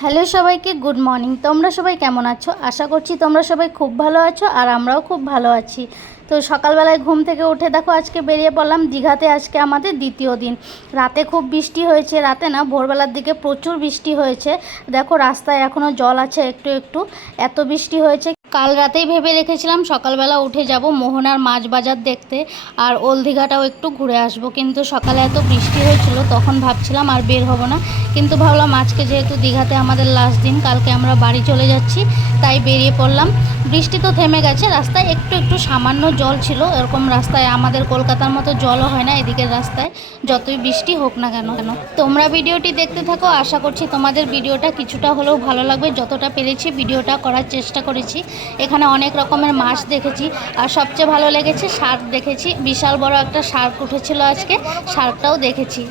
Hello সবাইকে, good morning. তোমরা সবাই কেমন আছো? আশা করছি তোমরা সবাই খুব ভালো আছো আর আমরাও খুব ভালো আছি। তো সকালবেলায় ঘুম থেকে উঠে দেখো আজকে বেরিয়ে পড়লাম দীঘাতে, আজকে আমাদের দ্বিতীয় দিন। রাতে খুব বৃষ্টি হয়েছে, রাতে না ভোরবেলার দিকে প্রচুর বৃষ্টি হয়েছে। দেখো রাস্তায় এখনও জল আছে একটু একটু, এত বৃষ্টি হয়েছে কাল রাতেই ভেবে রেখেছিলাম সকালবেলা উঠে যাব মোহনার মাছ বাজার দেখতে, আর ওল দীঘাটাও একটু ঘুরে আসব। কিন্তু সকালে এত বৃষ্টি হয়েছিল, তখন ভাবছিলাম আর বের হব না। কিন্তু ভাবলাম আজকে যেহেতু দীঘাতে আমাদের লাস্ট দিন, কালকে আমরা বাড়ি চলে যাচ্ছি, তাই বেরিয়ে পড়লাম। বৃষ্টি তো থেমে গেছে, রাস্তায় একটু একটু সামান্য জল ছিল, এরকম রাস্তায় আমাদের কলকাতার মতো জলও হয় না এদিকের রাস্তায়, যতই বৃষ্টি হোক না কেন কেন। তোমরা ভিডিওটি দেখতে থাকো, আশা করছি তোমাদের ভিডিওটা কিছুটা হলেও ভালো লাগবে। যতটা পেরেছি ভিডিওটা করার চেষ্টা করেছি। এখানে অনেক রকমের মাছ দেখেছি। আর সবচেয়ে ভালো লেগেছে শার্ক দেখেছি। বিশাল বড় একটা শার্ক উঠেছিল আজকে, শার্কটাও দেখেছি।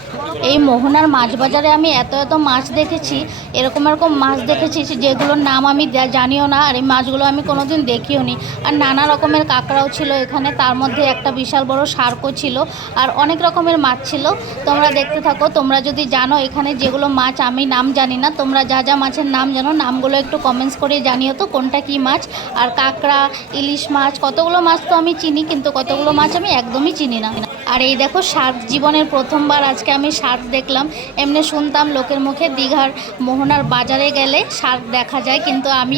এই মোহনার মাছ বাজারে আমি এত এত মাছ দেখেছি, এরকম এরকম মাছ দেখেছি যেগুলোর নাম আমি জানিও না, আর এই মাছগুলো আমি কোনোদিন দেখিও নি। আর নানা রকমের কাঁকড়াও ছিল এখানে, তার মধ্যে একটা বিশাল বড় শার্কও ছিল। আর অনেক রকমের মাছ ছিল। তোমরা দেখতে থাকো, তোমরা যদি জানো এখানে যেগুলো মাছ, আমি নাম জানি না, তোমরা যা যা মাছের নাম জানো, নামগুলো একটু কমেন্টস করে জানিও তো, কোনটা কি মাছ। আর কাঁকড়া, ইলিশ মাছ, কতগুলো মাছ তো আমি চিনি, কিন্তু কতগুলো মাছ আমি একদমই চিনি না। আর এই দেখো শার্ক জীবনের প্রথমবার আজকে আমি শার্ক দেখলাম। এমনি শুনতাম লোকের মুখে দীঘার মোহনার বাজারে গেলে শার্ক দেখা যায়, কিন্তু আমি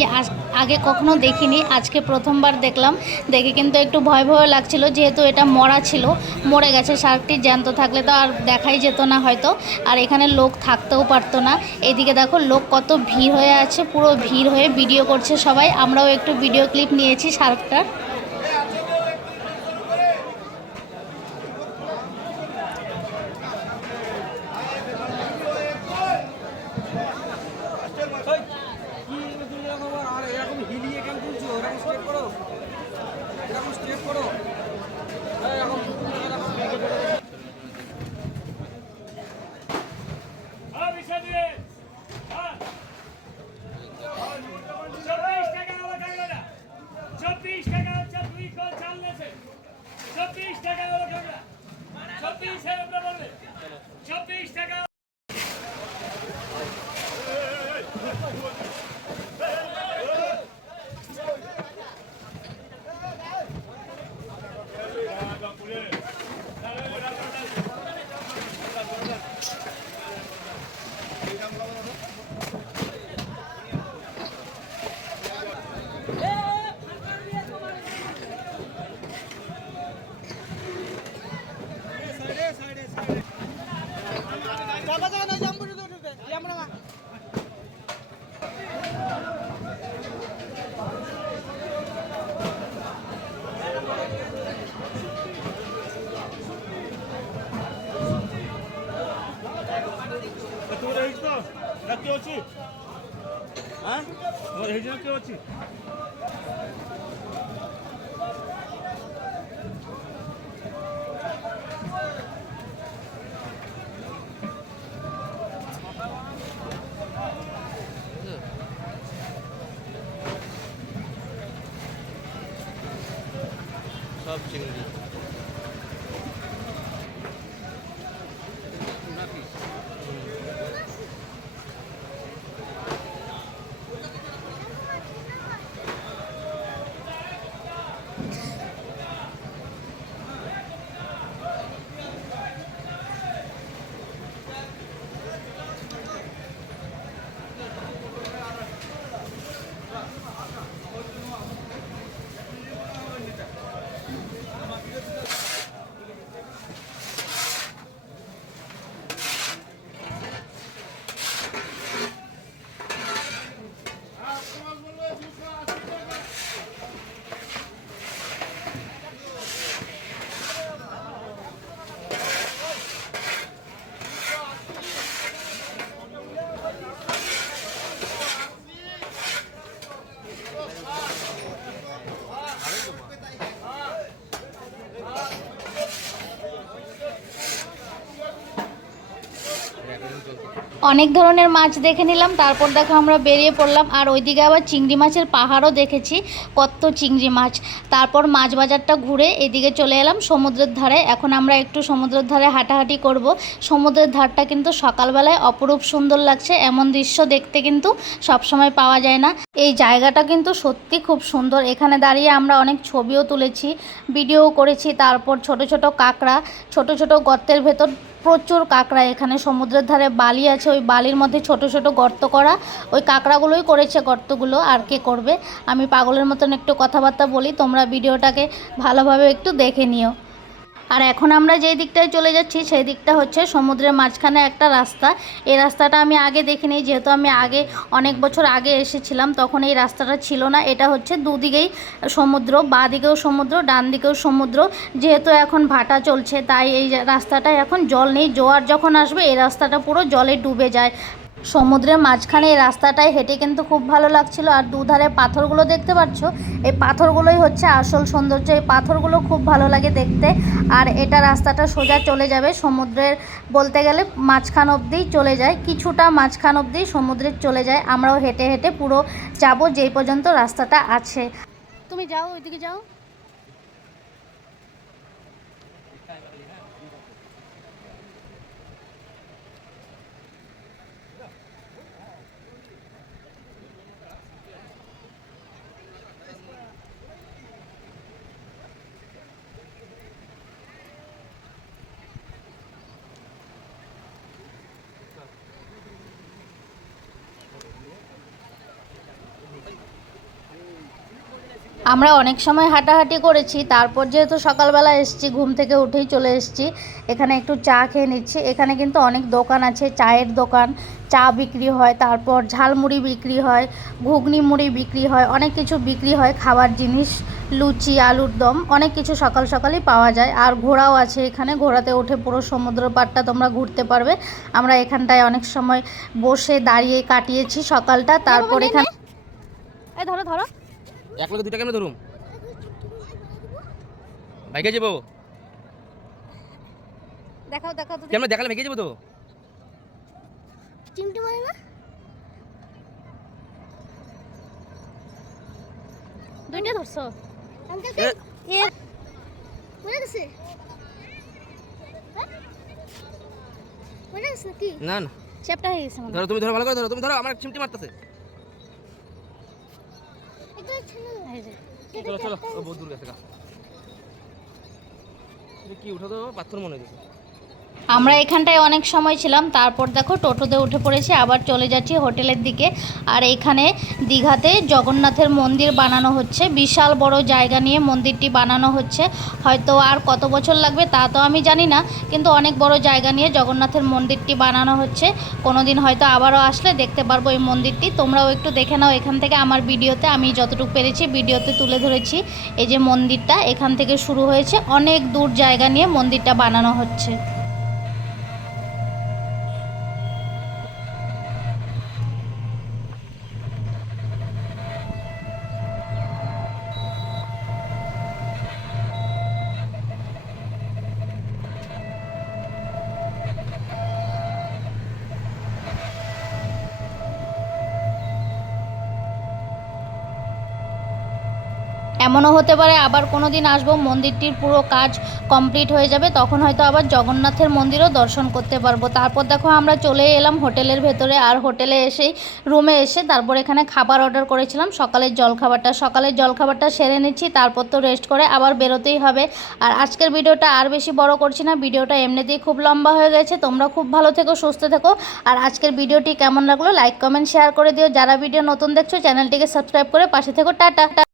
আগে কখনো দেখিনি। আজকে প্রথমবার দেখলাম। দেখে কিন্তু একটু ভয় ভয় লাগছিল, যেহেতু এটা মরা ছিল, মরে গেছে শার্কটি জ্যান্ত থাকলে তো আর দেখাই যেত না হয়তো। আর এখানে লোক থাকতেও পারতো না। এদিকে দেখো লোক কত ভিড় হয়ে আছে, পুরো ভিড় হয়ে ভিডিও করছে সবাই। আমরাও একটু ভিডিও ক্লিপ নিয়েছি শার্কটার কি তুমি এরকম আর এরকম হিলিয়ে কেন তুলছো? এরকম স্টেপ করো। এরকম স্টেপ করো। এরকম 해줄게 왔지? 아? 어, 해줄게 왔지? সব 그래. অনেক ধরনের মাছ দেখে নিলাম, তারপর দেখো আমরা বেরিয়ে পড়লাম, আর ওইদিকে আবার চিংড়ি মাছের পাহাড়ও দেখেছি, কত চিংড়ি মাছ। তারপর মাছ বাজারটা ঘুরে এদিকে চলে এলাম সমুদ্রের ধারে, এখন আমরা একটু সমুদ্রের ধারে হাঁটাহাঁটি করব। সমুদ্রের ধারটা কিন্তু সকালবেলায় অপরূপ সুন্দর লাগছে, এমন দৃশ্য দেখতে কিন্তু সবসময় পাওয়া যায় না। এই জায়গাটা কিন্তু সত্যি খুব সুন্দর, এখানে দাঁড়িয়ে আমরা অনেক ছবিও তুলেছি, ভিডিও করেছি, তারপর ছোট ছোট কাঁকড়া, ছোট ছোট গর্তের ভেতর প্রচুর কাঁকড়া এখানে। সমুদ্রের ধারে বালি আছে, ওই বালির মধ্যে ছোট ছোট গর্ত করা। ওই কাঁকড়াগুলোই করেছে গর্তগুলো, আর কে করবে? আমি পাগলের মতন একটু কথাবার্তা বলি, তোমরা ভিডিওটাকে ভালোভাবে একটু দেখে নিও। আর এখন আমরা যেই দিকটায় চলে যাচ্ছি, সেই দিকটা হচ্ছে সমুদ্রের মাঝখানে একটা রাস্তা। এই রাস্তাটা আমি আগে দেখিনি, যেহেতু আমি আগে, অনেক বছর আগে এসেছিলাম, তখন এই রাস্তাটা ছিল না। এটা হচ্ছে দুদিকেই সমুদ্র বাঁ দিকেও সমুদ্র ডান দিকেও সমুদ্র। যেহেতু এখন ভাটা চলছে, তাই এই যে রাস্তাটায় এখন জল নেই। জোয়ার যখন আসবে, এই রাস্তাটা পুরো জলে ডুবে যায়। সমুদ্রের মাঝখানে এই রাস্তাটায় হেঁটে কিন্তু খুব ভালো লাগছিল। আর দুধারে পাথরগুলো দেখতে পাচ্ছ? এই পাথরগুলোই হচ্ছে আসল সৌন্দর্য। এই পাথরগুলো খুব ভালো লাগে দেখতে। আর এটা রাস্তাটা সোজা চলে যাবে সমুদ্রের, বলতে গেলে মাঝখান অবধিই চলে যায়। কিছুটা মাঝখান অবধি সমুদ্রের চলে যায়। আমরাও হেঁটে হেঁটে পুরো যাব যেই পর্যন্ত রাস্তাটা আছে। তুমি যাও, ওইদিকে যাও। আমরা অনেক সময় হাঁটাহাঁটি করেছি তারপর যেহেতু সকালবেলা এসেছি ঘুম থেকে উঠেই চলে এসেছি এখানে একটু চা খেয়ে নিচ্ছি। এখানে কিন্তু অনেক দোকান আছে চায়ের দোকান চা বিক্রি হয় তারপর ঝালমুড়ি বিক্রি হয় ঘুগনি মুড়ি বিক্রি হয় অনেক কিছু বিক্রি হয় খাবার জিনিস লুচি আলুর দম অনেক কিছু সকাল সকালই পাওয়া যায়। আর ঘোড়াও আছে এখানে ঘোড়াতে উঠে পুরো সমুদ্র পাড়টা তোমরা ঘুরতে পারবে। আমরা এখানটায় অনেক সময় বসে দাঁড়িয়ে কাটিয়েছি সকালটা তারপর এখানে ধরো ধরো। এক লোকে দুটা কেমন ধরুম। ভাইকে যাব? দেখাও দেখাও কেমন দেখালে ভেঙে যাব তো? চিমটি মারে না? দুইটা ধরছো? এ। গেছে হ্যাঁ? গেছে না না। চ্যাপটা হয়ে গেছে ধরো তুমি ধরো ভালো করে ধরো। তুমি ধরো আমার চিমটি মারতেছে এটা ছেড়ে দাও। এই যে। চলো চলো বহুত দূর গেছে গা। এটা কি উঠো তো পাথর মনে হচ্ছে আমরা এখানটায় অনেক সময় ছিলাম, তারপর দেখো টোটোতে উঠে পড়েছি, আবার চলে যাচ্ছি হোটেলের দিকে। আর এখানে দীঘাতে জগন্নাথের মন্দির বানানো হচ্ছে, বিশাল বড় জায়গা নিয়ে মন্দিরটি বানানো হচ্ছে। হয়তো আর কত বছর লাগবে তা তো আমি জানি না, কিন্তু অনেক বড় জায়গা নিয়ে জগন্নাথের মন্দিরটি বানানো হচ্ছে। কোনো দিন হয়তো আবারও আসলে দেখতে পারব এই মন্দিরটি। তোমরাও একটু দেখে নাও এখান থেকে আমার ভিডিওতে, আমি যতটুকু পেরেছি ভিডিওতে তুলে ধরেছি। এই যে মন্দিরটা এখান থেকে শুরু হয়েছে, অনেক দূর জায়গা নিয়ে মন্দিরটা বানানো হচ্ছে। এমনও হতে পারে আবার কোনো দিন আসব, মন্দিরটির পুরো কাজ কমপ্লিট হয়ে যাবে, তখন হয়তো আবার জগন্নাথের মন্দিরও দর্শন করতে পারব। তারপর দেখো আমরা চলে এলাম হোটেলের ভেতরে, আর হোটেলে এসেই রুমে এসে তারপর এখানে খাবার অর্ডার করেছিলাম, সকালের জলখাবারটা। সকালের জলখাবারটা সেরে নিচ্ছি, তারপর তো রেস্ট করে আবার বেরোতেই হবে। আর আজকের ভিডিওটা আর বেশি বড় করছি না, ভিডিওটা এমনিতেই খুব লম্বা হয়ে গেছে, তোমরা খুব ভালো থেকো, সুস্থ থেকো। আর আজকের ভিডিওটি কেমন লাগল লাইক কমেন্ট শেয়ার করে দিও। যারা ভিডিও নতুন দেখছ, চ্যানেলটিকে সাবস্ক্রাইব করে পাশে থেকো, টাটা।